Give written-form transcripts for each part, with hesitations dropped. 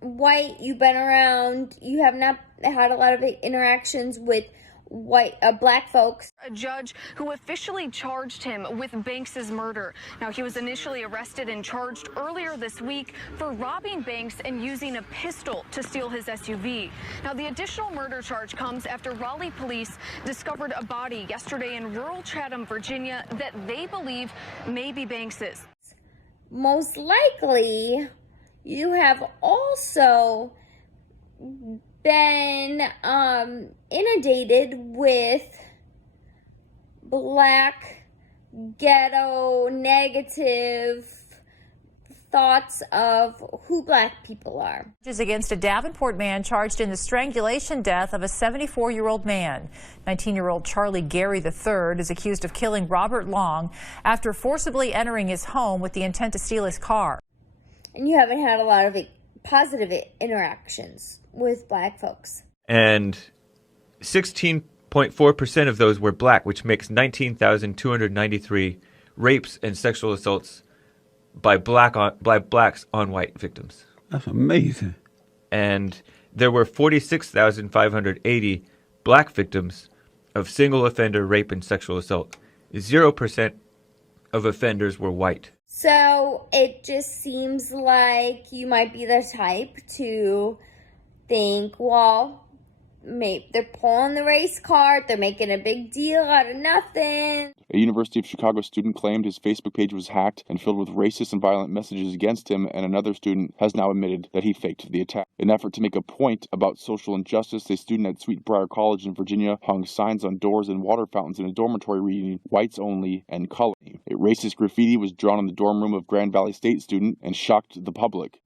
white, you've been around, you have not had a lot of interactions with black folks. A judge who officially charged him with Banks's murder. Now, he was initially arrested and charged earlier this week for robbing Banks and using a pistol to steal his SUV. Now, the additional murder charge comes after Raleigh police discovered a body yesterday in rural Chatham, Virginia, that they believe may be Banks's. Most likely, you have also been inundated with black ghetto negative thoughts of who black people are. Against a Davenport man charged in the strangulation death of a 74-year-old man. 19-year-old Charlie Gary III is accused of killing Robert Long after forcibly entering his home with the intent to steal his car. And you haven't had a lot of positive interactions with black folks. And 16.4% of those were black, which makes 19,293 rapes and sexual assaults by blacks on white victims. That's amazing. And there were 46,580 black victims of single offender rape and sexual assault. 0% of offenders were white. So it just seems like you might be the type to think, well, maybe they're pulling the race card, they're making a big deal out of nothing. A University of Chicago student claimed his Facebook page was hacked and filled with racist and violent messages against him, and another student has now admitted that he faked the attack. In an effort to make a point about social injustice, a student at Sweetbriar College in Virginia hung signs on doors and water fountains in a dormitory reading "Whites Only" and "Color." A racist graffiti was drawn in the dorm room of Grand Valley State student and shocked the public.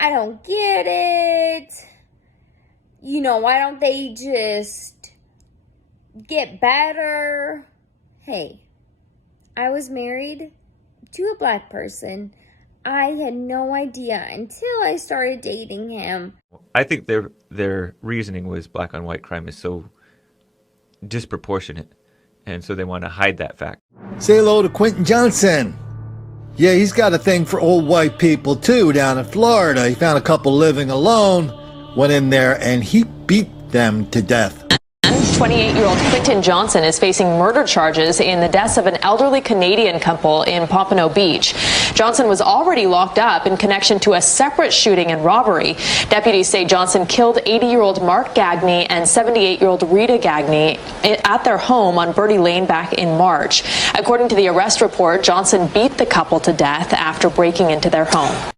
I don't get it. You know, why don't they just get better? Hey, I was married to a black person. I had no idea until I started dating him. I think their reasoning was black on white crime is so disproportionate, and so they want to hide that fact. Say hello to Quentin Johnson. Yeah, he's got a thing for old white people too down in Florida. He found a couple living alone, went in there, and he beat them to death. 28-year-old Quentin Johnson is facing murder charges in the deaths of an elderly Canadian couple in Pompano Beach. Johnson was already locked up in connection to a separate shooting and robbery. Deputies say Johnson killed 80-year-old Mark Gagne and 78-year-old Rita Gagne at their home on Bertie Lane back in March. According to the arrest report, Johnson beat the couple to death after breaking into their home.